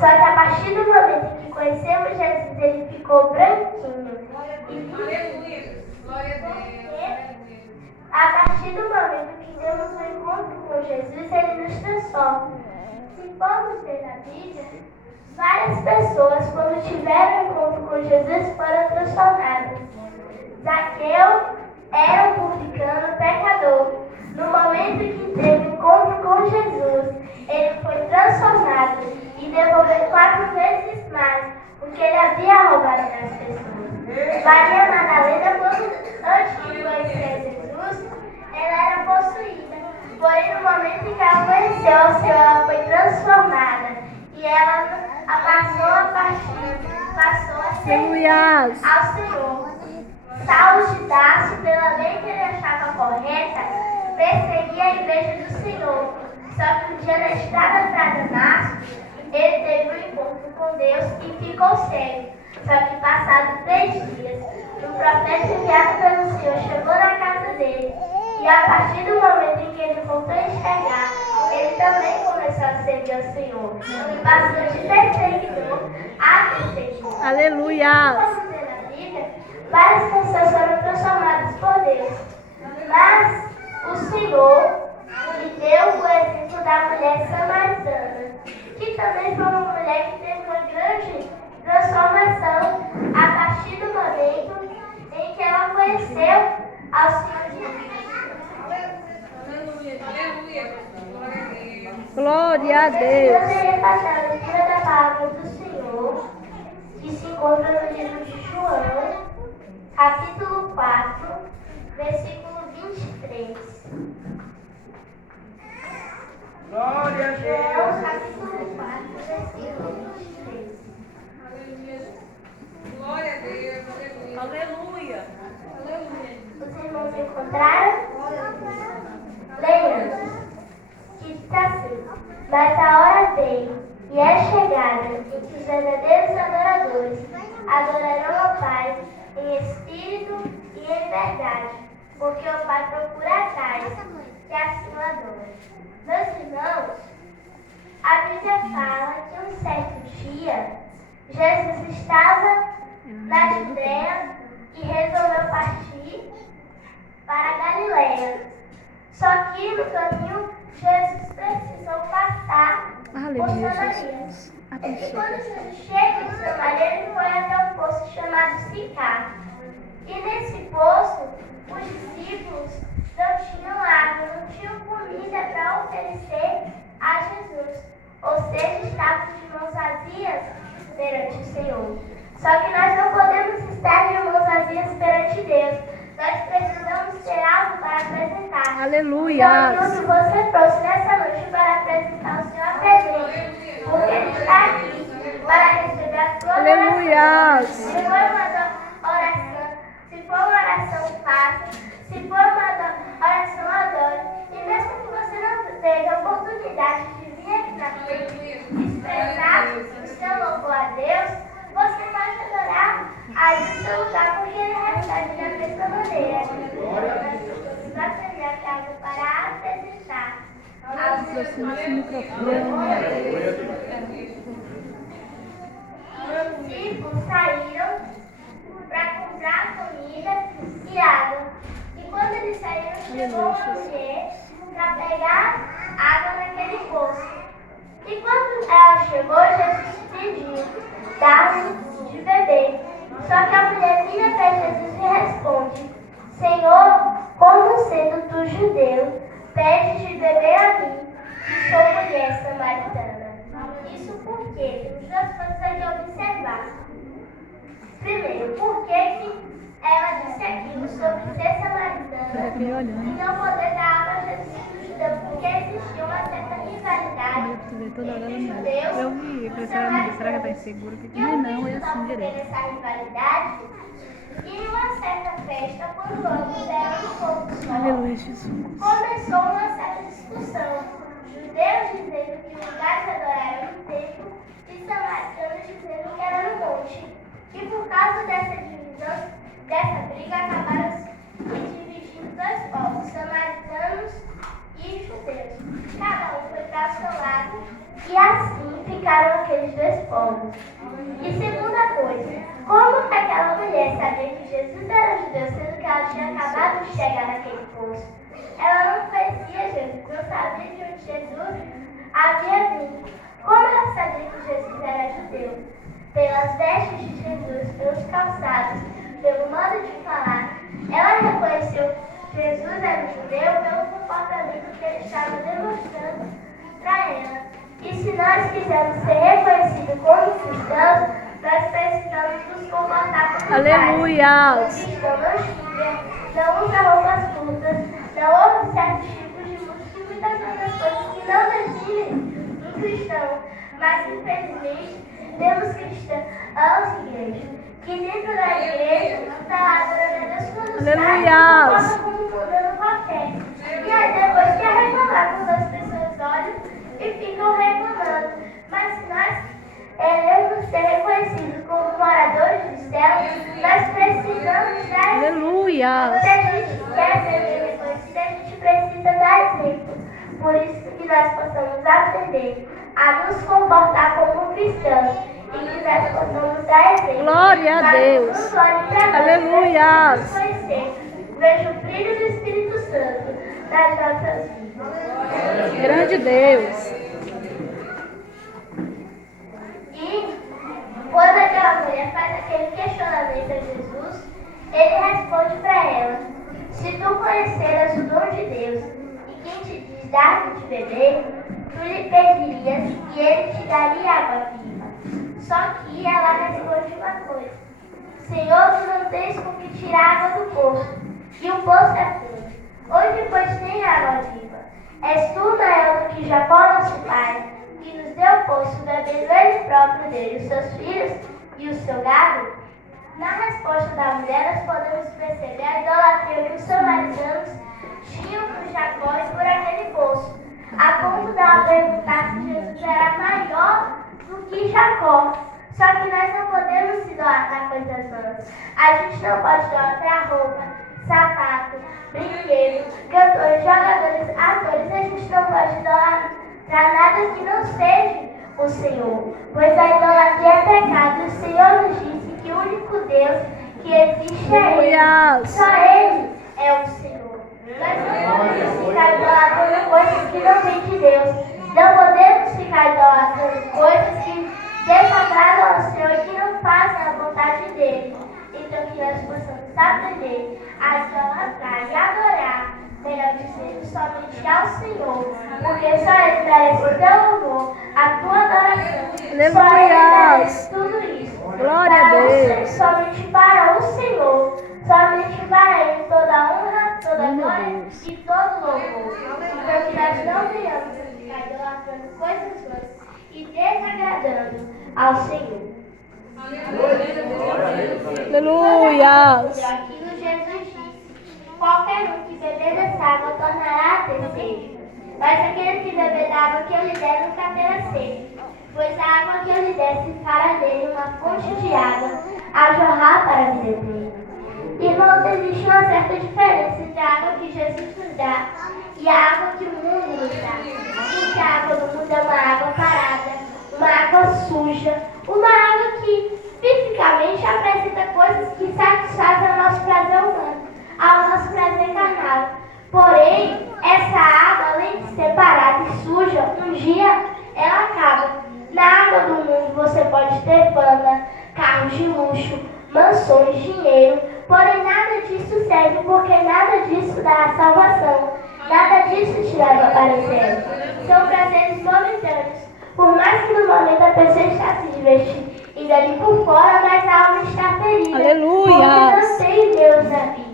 Só que a partir do momento em que conhecemos Jesus, ele ficou branquinho. Aleluia. Glória a Deus. A partir do momento que temos um encontro com Jesus, ele nos transforma. Se formos ver na Bíblia, várias pessoas, quando tiveram um encontro com Jesus, foram transformadas. Zaqueu era um publicano pecador. No momento em que teve um encontro com Jesus, ele foi transformado e devolveu 4 vezes mais o que ele havia roubado das pessoas. Maria Madalena, antes de conhecer Jesus, ela era possuída. Porém, no momento em que ela conheceu o Senhor, ela foi transformada. E ela passou a servir ao Senhor. Saulo de Tarso, pela lei que ele achava correta, perseguia a igreja do Senhor. Só que um dia na estrada para Damasco, ele teve um encontro com Deus e ficou cego. Só que passados 3 dias, um profeta enviado pelo Senhor chegou na casa dele. E a partir do momento em que ele voltou a enxergar, ele também começou a servir ao Senhor. E passou de perseguidor a perseguidor. Aleluia! Vamos ver na Bíblia, várias pessoas foram transformadas por Deus. Mas o Senhor lhe deu o exemplo da mulher samaritana, que também foi uma mulher que teve uma grande transformação a partir do momento em que ela conheceu ao Senhor Jesus. Aleluia. Glória a Eu Deus! queria fazer a leitura da palavra do Senhor, que se encontra no livro de João, capítulo 4, versículo 23. Glória a João, Deus. capítulo 4, versículo 23. Aleluia. Glória a Deus. Aleluia. Aleluia. Os irmãos encontraram? Leiamos. Diz assim: mas a hora veio, e é chegada, em que os verdadeiros adoradores adorarão ao Pai em espírito e em verdade, porque o Pai procura tais que assim o adoram. Meus irmãos, a Bíblia fala que um certo dia, Jesus estava na Judéia e resolveu partir para a Galileia. Só que no caminho, Jesus precisou passar por Aleluia, Samaria. Jesus. E Abençoe. quando Jesus chega em Samaria, ele foi até um poço chamado Sicar. E nesse poço, os discípulos não tinham água, não tinham comida para oferecer a Jesus. Ou seja, estavam de mãos vazias perante o Senhor. Só que nós não podemos estar de mãos vazias perante Deus. Nós precisamos ter algo para apresentar. Aleluia! Então, o que você trouxe nessa noite para apresentar o Senhor a presente. Porque Ele está aqui para receber a sua Aleluia! oração. Se for uma oração, se for uma oração fácil, se for uma oração adore. E mesmo que você não tenha a oportunidade de vir aqui na frente e expressar o seu louvor a Deus, você pode adorar aí no seu lugar, porque Ele recebe da mesma maneira. Nós temos a casa para apresentar ao Senhor. Aproxima esse microfone. Os discípulos saíram para comprar comida e água. E quando eles saíram, chegou uma mulher para pegar água naquele poço. E quando ela chegou, Jesus pediu, dá-lhe de beber. Só que a mulher vira até Jesus e responde: Senhor, como sendo tu judeu, pede de beber a mim, que sou mulher samaritana. Isso porque temos 2 coisas a observar. Primeiro, por que ela disse aquilo sobre ser samaritana e não poder dar água a Jesus do judeu? Porque existia uma certa rivalidade entre judeus Eu vi, eu falei, e será que samaritanos. tá inseguro? E Não, o não, é bicho assim não direto. teve essa rivalidade. E em uma certa festa, quando ambos eram um pouco só, Aleluia, Jesus. começou uma certa discussão. Judeus dizendo que o lugar de adorar era no templo e samaritanos dizendo que era no monte. E por causa dessa divisão, dessa briga, acabaram se dividindo 2 povos, samaritanos e judeus. Cada um foi para o seu lado e assim ficaram aqueles dois povos. E segunda coisa, como aquela mulher sabia que Jesus era judeu, sendo que ela tinha acabado de chegar naquele poço? Ela não conhecia Jesus, não sabia de onde Jesus havia vindo. Como ela sabia que Jesus era judeu? Pelas vestes de Jesus, pelos calçados, pelo modo de falar. Ela reconheceu que Jesus era judeu pelo comportamento que ele estava demonstrando para ela. E se nós quisermos ser reconhecidos como cristãos, nós precisamos nos comportar como Aleluia. O cristão não xinga, não usa roupas curtas, não ouve certos tipos de música e muitas outras coisas que não definem um cristão. Mas, infelizmente, temos cristãos igrejas que dentro da igreja está lá adorando a Deus quando sai, se comporta como mudando qualquer. E aí depois quer reclamar quando as pessoas olham e ficam reclamando. Mas se nós queremos ser reconhecidos como moradores do céu, nós precisamos dar. Aleluia. Quando a gente quer ser reconhecido, a gente precisa dar exemplo. Por isso que nós possamos aprender a nos comportar como cristãos e que nós possamos dar exemplo. Glória a Deus. Nos olhe para nós, Aleluia. nos conhecer. Veja o brilho do Espírito Santo nas nossas vidas. Grande Deus. E quando aquela mulher faz aquele questionamento a Jesus, ele responde para ela: se tu conheceras o dom de Deus e quem te diz dar-te de beber, tu lhe pedirias e ele te daria água viva. Só que ela responde uma coisa: Senhor, tu não tens com que tirar água do poço, e o poço é fundo. Onde, pois, tem água viva? És tu maior do que Jacó, nosso pai, que nos deu o poço, bebendo ele próprio dele, os seus filhos e o seu gado? Na resposta da mulher, nós podemos perceber a idolatria que os samaritanos tinham por Jacó e por aquele poço, a ponto dela perguntar se Jesus era maior do que Jacó. Só que nós não podemos idolatrar coisas vãs. A gente não pode idolatrar roupa, sapato, brinquedo, cantores, jogadores, atores. A gente não pode idolatrar nada que não seja o Senhor. Pois a idolatria é pecado. O Senhor nos disse que o único Deus que existe é Ele. Só Ele é o Senhor. Nós não podemos ficar idolatrando coisas que não vêm de Deus. Não podemos ficar idolatrando coisas que desagradam ao Senhor e que não fazem a vontade dEle. Então que nós possamos aprender a idolatrar e adorar, melhor dizendo, somente ao Senhor. Porque só Ele merece o teu louvor, a tua adoração. Só Ele merece tudo isso. Glória a Deus. Somente para o Senhor. Somente para Ele toda a honra, toda a glória e todo o louvor. Então que nós não venhamos a ficar idolatrando coisas vãs e desagradando ao Senhor. Aleluia. Aquilo Jesus disse: qualquer um que beber dessa água tornará a ter sede. Mas aquele que beber da água que eu lhe der nunca terá sede. Pois a água que eu lhe der se fará dele uma fonte de água a jorrar para a vida eterna. Irmãos, existe uma certa diferença entre a água que Jesus nos dá e a água que o mundo nos dá. Porque a água do mundo é uma água parada, uma água suja, uma água que fisicamente apresenta coisas que satisfazem ao nosso prazer humano, ao nosso prazer carnal. Porém, essa água, além de ser parada e suja, um dia ela acaba. Na água do mundo você pode ter fama, carros de luxo, mansões, dinheiro, porém nada disso serve, porque nada disso dá a salvação, nada disso te leva para o céu. São prazeres momentâneos, por mais que no momento a pessoa está se divertindo ali por fora, mas a alma está ferida. Aleluia. Porque não tem Deus na vida.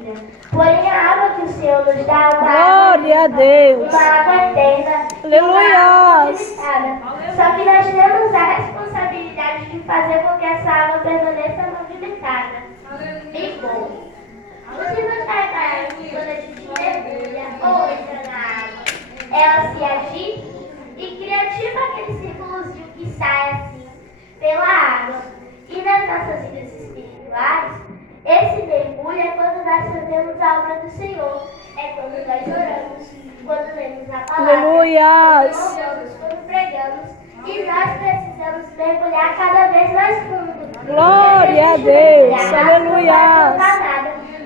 Porém a água que o Senhor nos dá é uma Glória a Deus. uma água eterna, Aleluia. uma água ilimitada. Só que nós temos a responsabilidade de fazer com que essa água permaneça movimentada. E bom. Você não vai reparar que quando a gente mergulha ou entra na água, ela se agita e cria tipo aquele círculozinho que sai assim pela água. E nas nossas vidas espirituais, esse mergulho é quando nós fazemos a obra do Senhor. É quando nós oramos, quando lemos a palavra, Aleluia. quando louvamos, quando pregamos. E nós precisamos precisamos mergulhar cada vez mais fundo. Glória a Deus. Aleluia.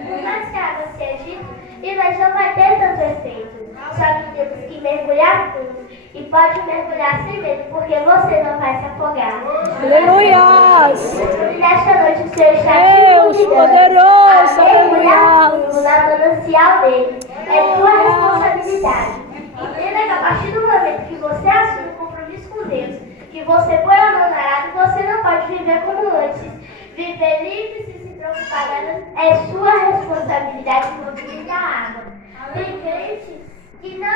Por mais que a água se agite, e nós não vai ter tanto efeito. Só que temos que mergulhar fundo. E pode mergulhar sem medo, porque você não vai se afogar. Aleluia. E nesta noite o Senhor está Deus te convidando poderoso. a mergulhar fundo Aleluia. na manancial dele. É tua responsabilidade. Entenda que a partir do momento que você assume o compromisso com Deus, que você põe a mão na água, você não pode viver como antes. Viver livre sem se preocupar nada é sua responsabilidade movimentar a água. Tem crente que não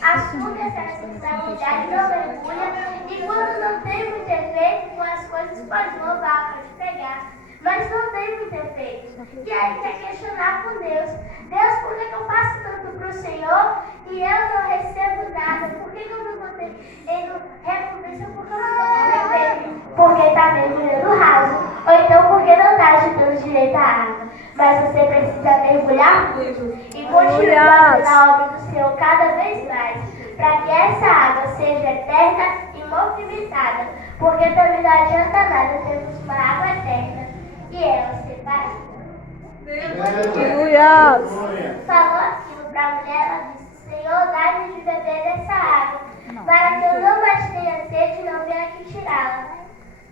assume essa responsabilidade, não mergulha, e quando não tem muito efeito, com as coisas pode louvar, pode pegar, mas não tem muito efeito. E aí quer questionar com Deus: Deus, por que eu faço tanto para o Senhor e eu não recebo nada? Por que eu não vou ter recompensa? Porque eu não estou tendo efeito? Porque está mergulhando raso, ou então porque não está agitando direito a água. Mas você precisa mergulhar fundo e continuar fazendo a obra do Senhor cada vez mais, para que essa água seja eterna e movimentada, porque também não adianta nada termos uma água eterna e ela separada. Aleluia. Falou aquilo para a mulher, ela disse: Senhor, dá-me de beber dessa água, para que eu não mais tenha sede e não venha aqui tirá-la.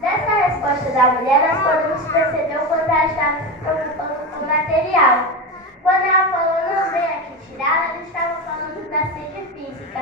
Nessa resposta da mulher, nós podemos perceber o quanto ela estava se preocupando com o material. Quando ela falou não venha aqui tirá-la, ela estava falando da sede física.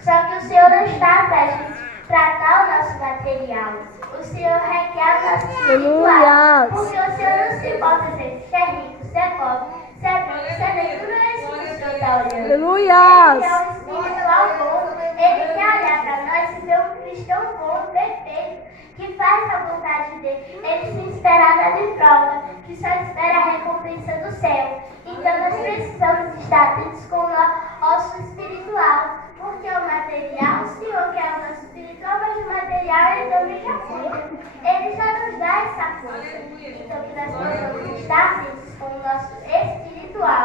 Só que o Senhor não está atrás de tratar o nosso material. O Senhor requer o nosso espiritual. Porque o Senhor não se importa se é rico, se é pobre, se é branco, se é negro, não é isso que o Senhor está olhando. Aleluia. Ele é um espiritual bom. Ele quer olhar para nós e ver um cristão bom, perfeito, que faz a vontade dele. Ele se espera nada em prova, que só espera a recompensa do céu. Então nós precisamos estar atentos com o nosso espiritual, porque o material, o Senhor quer o nosso espiritual, mas o material ele também já foi. Ele já nos dá essa força. Então que nós possamos estar atentos com o nosso espiritual,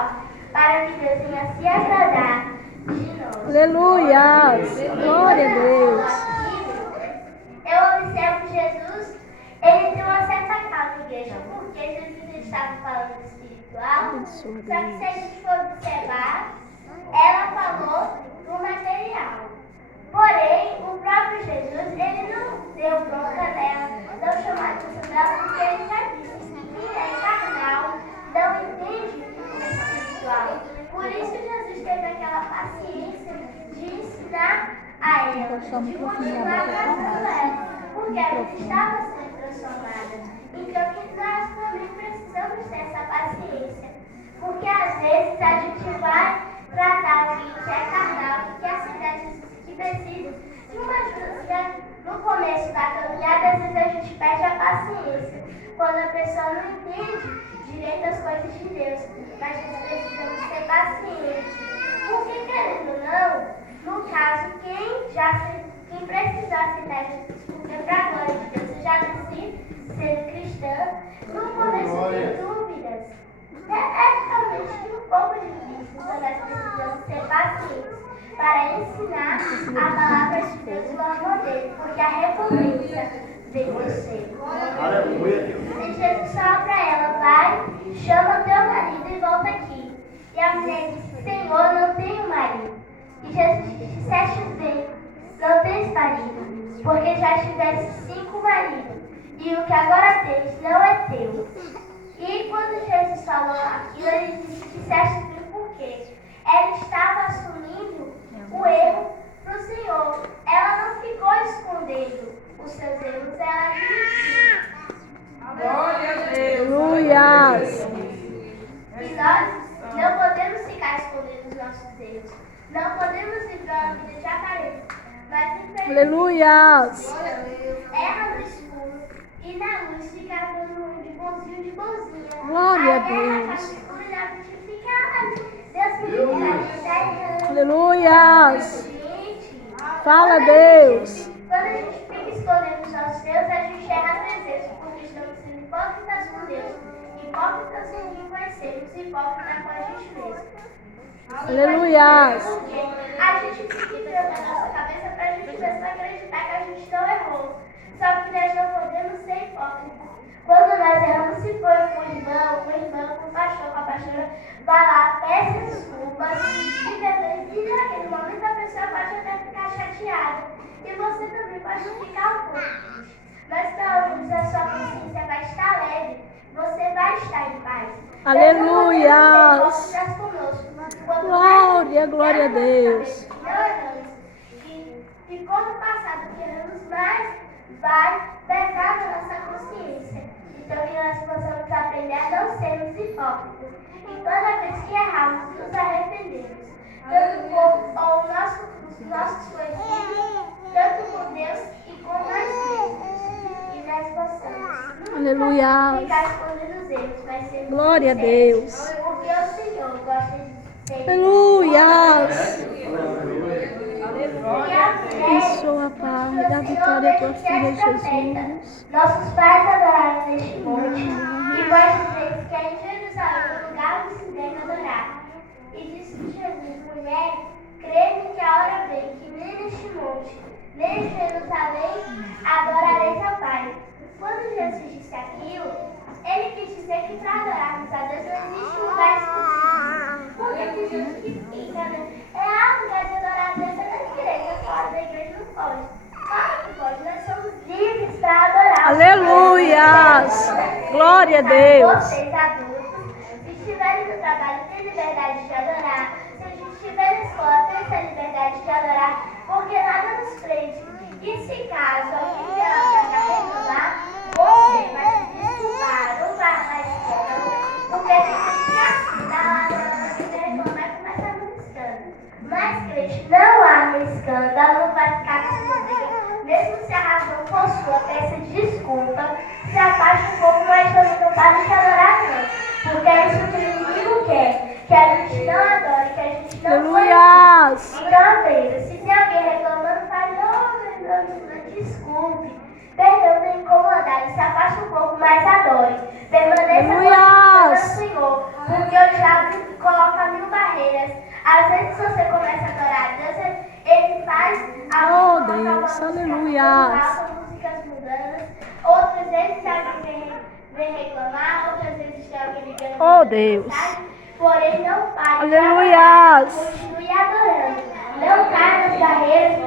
para que Deus venha se agradar de nós. Aleluia. Glória a Deus. Eu observo Jesus, ele tem uma certa calma na igreja, porque Jesus estava falando do espiritual, só que se a gente for observar, ela falou do material. Porém, o próprio Jesus, ele não deu bronca nela, não chamou a atenção dela, porque ele já disse que quem é carnal não entende o espiritual. Por isso Jesus teve aquela paciência de ensinar a ela, de continuar tratando ela, porque ela estava sendo transformada. Então que nós também precisamos ter essa paciência, porque às vezes a gente vai tratar alguém que é carnal, que quer aceitar Jesus, que precisa de uma ajuda. No começo da caminhada, às vezes a gente perde a paciência, quando a pessoa não entende direito as coisas de Deus, mas nós precisamos ser pacientes, porque querendo ou não, no caso, quem precisar aceitar Jesus, porque para a glória de Deus eu já nasci sendo cristã, no começo tem dúvidas. É realmente um pouco difícil, então nós precisamos ser pacientes para ensinar a palavra de Deus do amor dele, porque a recompensa vem do céu. E Jesus fala para ela: vai, chama o teu marido e volta aqui. E a mulher disse: Senhor, não tenho marido. E Jesus disse: disseste bem, não tens marido, porque já tiveste 5 maridos, e o que agora tens não é teu. E quando Jesus falou aquilo, ele disse: disseste bem por quê? Ela estava assumindo o erro para o Senhor. Ela não ficou escondendo os seus erros, ela admitiu. Glória a Deus. Aleluia. E nós não podemos ficar escondendo os nossos erros. Não podemos viver uma vida de aparência, mas infelizmente Aleluia. erra no escuro e na luz fica dando de bonzinho de bonzinha. Glória a Aí erra Deus. no escuro e na luz fica, Deus me livre, a gente está errando. Aleluia. Gente, Fala, Deus. quando a gente fica escondendo os nossos erros, a gente erra 3 vezes, porque estamos sendo hipócritas com Deus. Hipócritas com quem conhecemos, hipócritas com a gente mesmo. Aleluia. Porque a gente fica criando na nossa cabeça para a gente mesmo acreditar que a gente não errou. hipócritas. Quando nós erramos, se for com o irmão, com o pastor, com a pastora, vai lá, peça desculpas e depois naquele momento a pessoa pode até ficar chateada. E você também pode ficar um pouco. Mas pelo menos a sua consciência vai estar leve. Você vai estar em paz. Aleluia! Glória, glória a Deus. E como passado que erramos mais, vai pesar na nossa consciência. Então que nós possamos aprender a não sermos hipócritas. E toda vez que errarmos, nos arrependemos. Tanto com os nossos conhecidos, tanto com Deus e com nós mesmos. E nós possamos Aleluia. ficar escondendo os erros, mas ser Glória a Deus. porque o Senhor gosta de ser. Aleluia. E Abençoa, Pai, da vitória da tua filha Jesus. nossos pais adoraram neste monte, e vós dizeis que é em Jerusalém o lugar onde se deve adorar. E disse Jesus, mulher, crede que a hora vem, que nem neste monte, nem em Jerusalém adorareis ao Pai. Quando Jesus disse aquilo, ele quis dizer que para adorarmos a Deus não existe um lugar específico. Porque tem gente que fica, né? Lugar de adorar a Deus é na igreja, fora da igreja não pode. Claro que pode, nós somos livres para adorar. Aleluia. Glória a Deus. Vocês adultos, se estiverem no trabalho, têm liberdade de adorar. Se estiverem na escola, têm essa liberdade de adorar, porque nada nos prende. E se caso alguém vier para reclamar, você vai se desculpar, não vai na escola, porque tem gente que assim, tá lá na reclamar e começa a no escândalo. Mas, crente, não há no escândalo, não vai ficar com escândalo. Mesmo se a razão for sua, peça desculpa, se afaste um pouco, mas também não para de adorar, não. Porque é isso que o inimigo quer, que a gente não adore, que a gente não Aleluia. Então, Pedro, se tem alguém reclamando, fale, desculpe, perdão ter incomodado, se afaste um pouco, mas adore. Permaneça no Senhor, porque eu já coloco 1000 barreiras. Às vezes você começa a adorar a Deus, ele faz Oh, Deus, aleluia. músicas mundanas, outras vezes se alguém vem reclamar, outras vezes se alguém ligando. Oh, Deus. Porém, não pare. Aleluia. Continue adorando. Não caia nas barreiras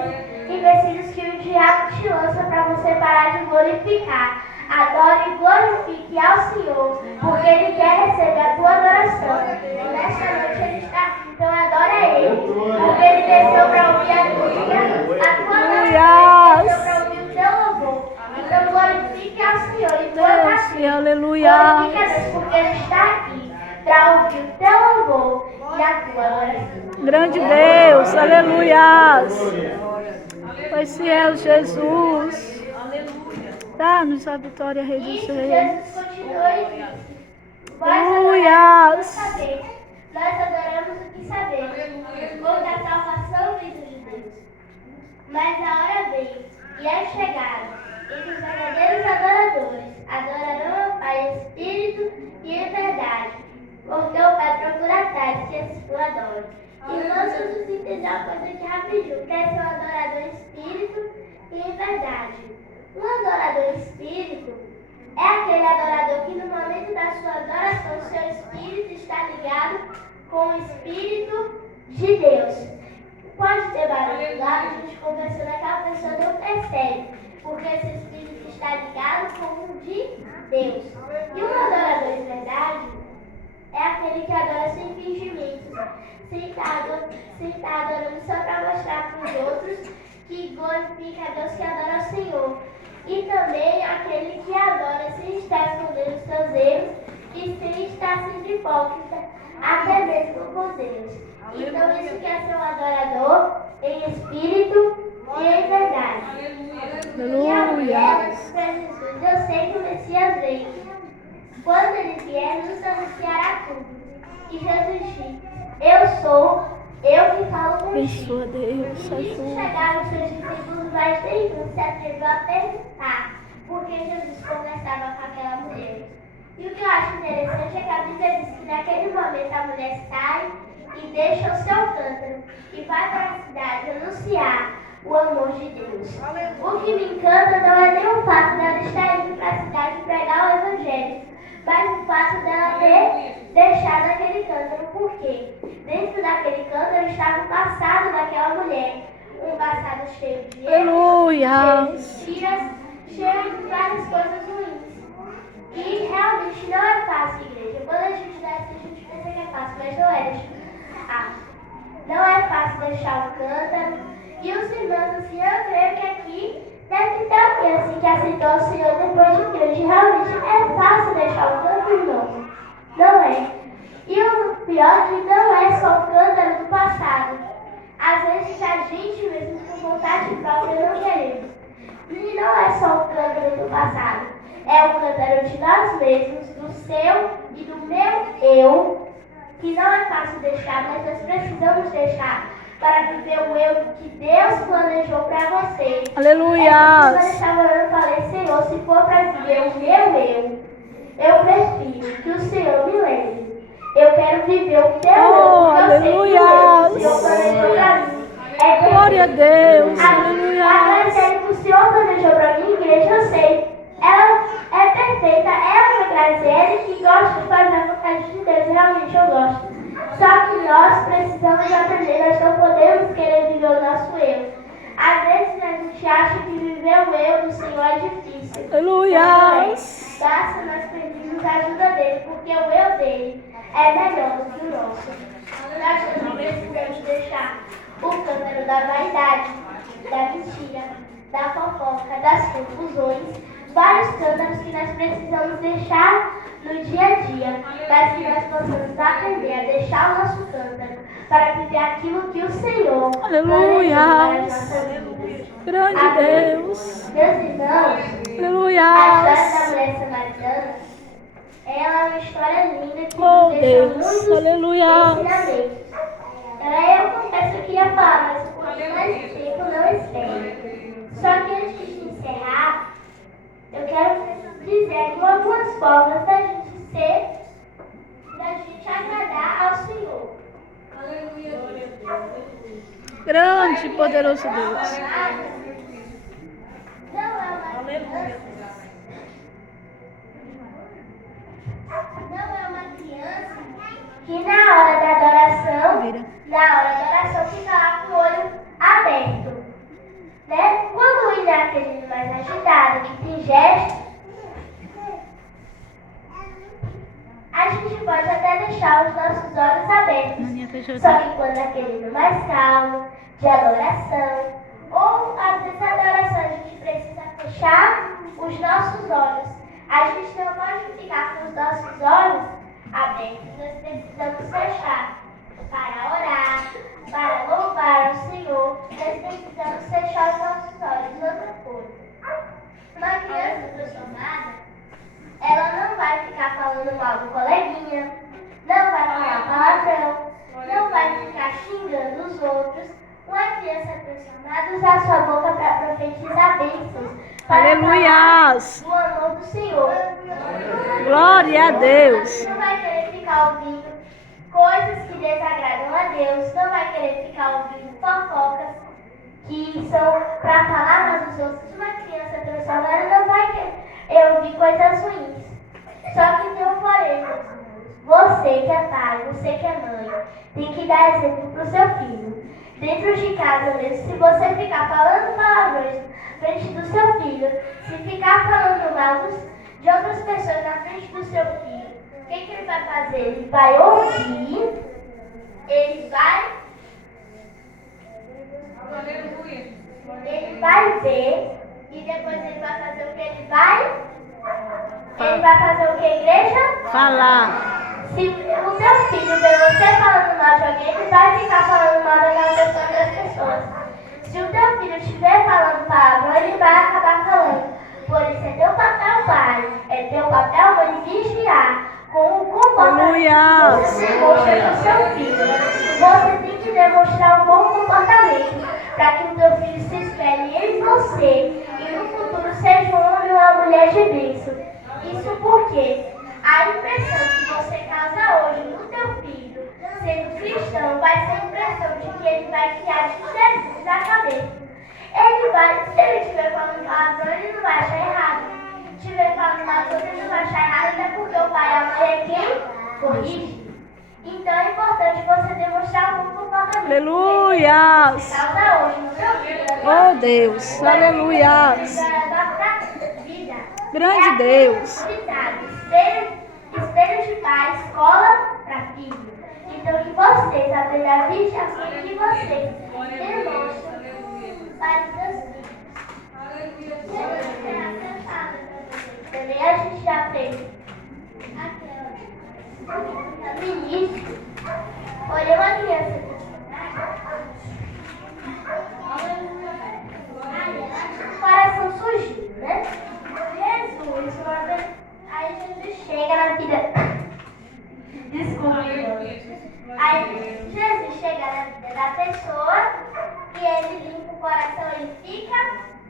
e empecilhos que o diabo te lança para você parar de glorificar. Adore e glorifique ao Senhor, porque Ele quer receber a tua adoração. E nesta noite Ele está aqui, então adora Ele. Porque Ele desceu para ouvir a tua adoração, Ele desceu para ouvir o teu louvor. Então glorifique ao Senhor e glorifique. Aleluia. Glorifique a Deus, porque Ele está aqui para ouvir o teu louvor e a tua adoração. Grande Deus, aleluia. Pois fiel Jesus. Dá-nos a vitória, Rei dos Isso, Reis. Jesus continuou e disse: Vós Aleluia. adorais o que sabeis, nós adoramos o que sabemos, porque a salvação vem de Deus. Mas a hora veio, e é chegada, e que os verdadeiros adoradores adorarão ao Pai em espírito e em verdade, porque o Pai procura tais que esses o adoram. E nós vamos entender uma coisa aqui rapidinho, que é ser um adorador em espírito e em verdade. Um adorador em espírito é aquele adorador que no momento da sua adoração, seu espírito está ligado com o Espírito de Deus. Pode ter barulho lá, a gente conversando, aquela pessoa não percebe, porque esse espírito está ligado com o de Deus. E um adorador de verdade é aquele que adora sem fingimentos, sem estar adorando só para mostrar para os outros que glorifica a Deus, que adora o Senhor. E também aquele que adora sem estar escondendo os seus erros e sem estar sendo hipócrita, até mesmo com Deus. Então isso quer ser um adorador em espírito e em verdade. Aleluia. Jesus, eu sei que o Messias vem. Quando ele vier, nos anunciará tudo. E Jesus disse: eu sou, eu que falo contigo. Abençoa, Deus. E nisso chegaram os seus discípulos, mas nenhum se atreveu a perguntar porque Jesus conversava com aquela mulher. E o que eu acho interessante é que a Bíblia diz que naquele momento a mulher sai e deixa o seu cântaro e vai para a cidade anunciar o amor de Deus. O que me encanta não é nem o fato dela estar indo para a cidade pregar o Evangelho, mas o fato dela ter deixado aquele cântaro, porque dentro daquele cântaro estava o passado daquela mulher, um passado cheio de erros, cheio de mentiras, cheio de várias coisas ruins. E realmente não é fácil, igreja. Quando a gente desce, a gente pensa que é fácil, mas não é. Não é fácil deixar o cântaro. E os irmãos, assim, eu creio que aqui deve ter alguém assim que aceitou o Senhor depois de Deus. E realmente é fácil deixar o cântaro, irmão. Não é. E o pior é que não é só o cântaro do passado. Às vezes a gente mesmo, com vontade própria, não queremos. E não é só o cântaro do passado. É o cântaro de nós mesmos, do seu e do meu eu, que não é fácil deixar, mas nós precisamos deixar para viver o eu que Deus planejou para você. Aleluia! Quando eu estava orando, eu falei, Senhor, se for para viver o meu eu prefiro que o Senhor me leve. Eu quero viver o teu eu, porque aleluia! Eu sei que o Senhor planejou para mim. Glória a Deus! Aleluia! A glória que o Senhor planejou para mim, igreja, eu sei. Ela é perfeita, ela é Graziele que gosta de fazer a vontade de Deus, realmente eu gosto. Só que nós precisamos aprender, nós não podemos querer viver o nosso eu. Às vezes a gente acha que viver o eu do Senhor é difícil. Aleluia! Basta nós pedirmos a ajuda dele, porque o eu dele é melhor do que o nosso. Nós também precisamos deixar o cântaro da vaidade, da mentira, da fofoca, das confusões, vários cântaros que nós precisamos deixar no dia a dia, mas que nós possamos aprender a deixar o nosso cântaro para viver aquilo que o Senhor planejou para as nossas vidas. Grande Amém. Deus! Meus irmãos, Aleluia! a história da mulher samaritana, ela é uma história linda que Oh, nos deixa Deus. muitos Aleluia. ensinamentos. Eu confesso que eu queria falar, mas por mais tempo não espero. Só que antes de encerrar, eu quero dizer aqui algumas formas da gente agradar ao Senhor. Grande e poderoso Deus! Não é uma criança. Não é uma criança que na hora da adoração fica lá com o olho aberto. Né? Quando o William é aquele mais agitado, que tem gestos, a gente pode até deixar os nossos olhos abertos. Só que quando é aquele mais calmo, de adoração, ou às vezes a adoração a gente precisa fechar os nossos olhos. A gente não pode ficar com os nossos olhos abertos, nós precisamos fechar para orar, para louvar o Senhor. Nós precisamos fechar os nossos olhos. Outra coisa, uma criança transformada, ela não vai ficar falando mal do coleguinha, não vai falar palavrão, não vai ficar xingando os outros. Uma criança transformada usa a sua boca para profetizar bênçãos, para Aleluias! falar do amor do Senhor. Glória a Deus! Não vai querer ficar ouvindo coisas que desagradam a Deus, não vai querer ficar ouvindo fofocas que são para falar mal dos outros. Uma criança transformada não vai querer ouvir coisas ruins. Só que tem um porém, meus irmãos. Você que é pai, você que é mãe, tem que dar exemplo para o seu filho. Dentro de casa mesmo, se você ficar falando palavrões na frente do seu filho, se ficar falando mal de outras pessoas na frente do seu filho, o que ele vai fazer? Ele vai ouvir, ele vai ver, e depois ele vai fazer o que ele vai? Ele vai fazer o que, igreja? Falar. Se o seu filho vê você falando mal de alguém, ele vai ficar falando mal daquela pessoa e das pessoas. Se o teu filho estiver falando palavrão, ele vai acabar falando. Por isso é teu papel, pai. É teu papel, mãe, vigiar com o comportamento que você demonstra para o seu filho. Você tem que demonstrar um bom comportamento para que o teu filho se espelhe em você e no futuro seja um homem ou uma mulher de bênção. Isso porque a impressão que você causa hoje no teu filho, sendo cristão, vai ser a impressão de que ele vai criar de Jesus na cabeça. se ele estiver falando palavrão, ele não vai achar errado. Se estiver falando mal dos outros, ele não vai achar errado, até porque o pai e a mãe é quem corrige. Então é importante você demonstrar um bom comportamento. Aleluias. Você causa hoje no seu filho. Oh Deus, aleluias. Grande Deus. Espelho de pai, escola para filho. Então que vocês aprendam a vestir assim que vocês demonstram para os seus filhos. Também a gente já aprende. No início, olhei uma criança. O coração surgiu, né? Jesus, aí Jesus chega na vida. Desculpa, aí Jesus chega na vida da pessoa e ele limpa o coração, ele fica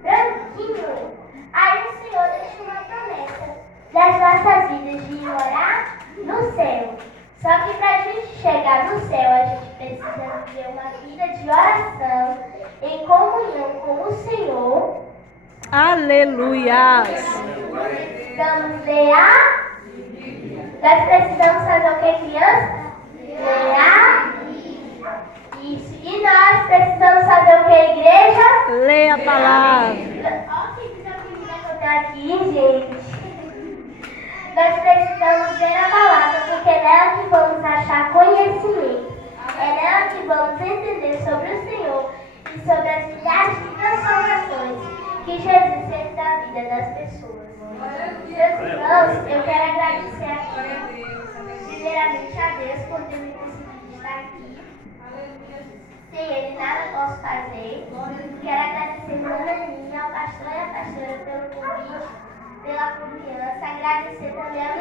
branquinho. Aí o Senhor deixa uma promessa das nossas vidas de orar no céu. Só que para a gente chegar no céu, a gente precisa viver uma vida de oração em comunhão com o Senhor. Aleluias. Precisamos ler Nós precisamos fazer o que, criança? Ler Isso. E nós precisamos fazer o que, igreja? Leia a palavra. Olha o que eu queria contar aqui, gente. Nós precisamos ler a palavra, porque é nela que vamos achar conhecimento. É nela que vamos entender sobre o Senhor e sobre as milhares de transformações que Jesus fez na vida das pessoas. Meus irmãos, eu quero agradecer aqui, primeiramente a Deus por ter me conseguido estar aqui. Sem Ele nada posso fazer. Quero agradecer a Ana Aninha, ao pastor e a pastora pelo convite, pela confiança. Agradecer também a